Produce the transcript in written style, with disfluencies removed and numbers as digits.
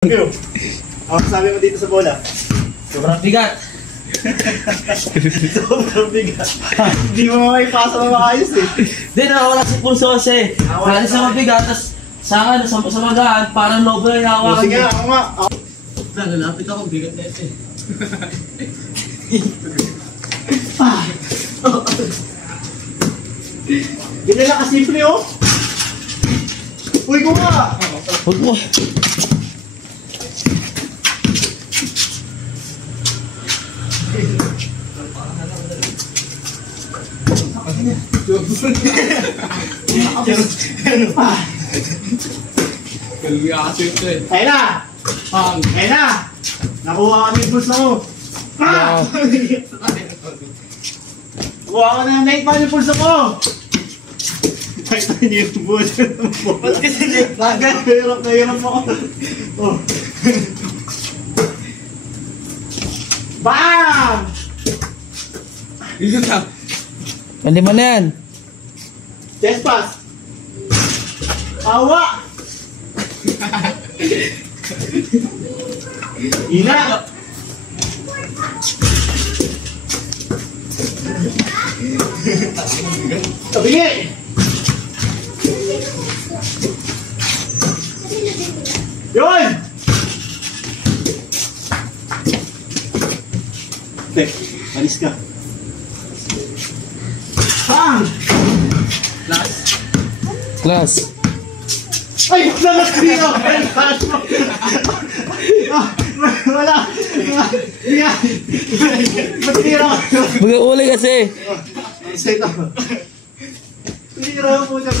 Ano sabi mo dito sa bola? Sobrang bigat. Sobrang bigat. Hindi mo maipasa na maayos eh. Hindi, nawawala si Pulso kasi. Wala sa mabigat, tapos sa magaan, parang lobo na nahawakan. Sige, ako nga. Lalapit ako, bigat na ito eh. Ganyan lang kasimple oh. Uy ko nga. Huwag mo. Ayun na! Ayun na! Nakuha kami yung pulso ko! Nakuha ko na yung pa yung pulso ko! Nakita niyo yung buwan. Ba't kasi naglagan? Hirap na hirap ako. Oh. Bam! Hindi mo na yan. Chest pass! Awa! Ina! Tabingi! Yun! Tek, alis ka. Bang! Class. Ay! Wala na dito! Wala! Ba't tira ko? Mag-uuli kasi. Set up. Tira ko po siya.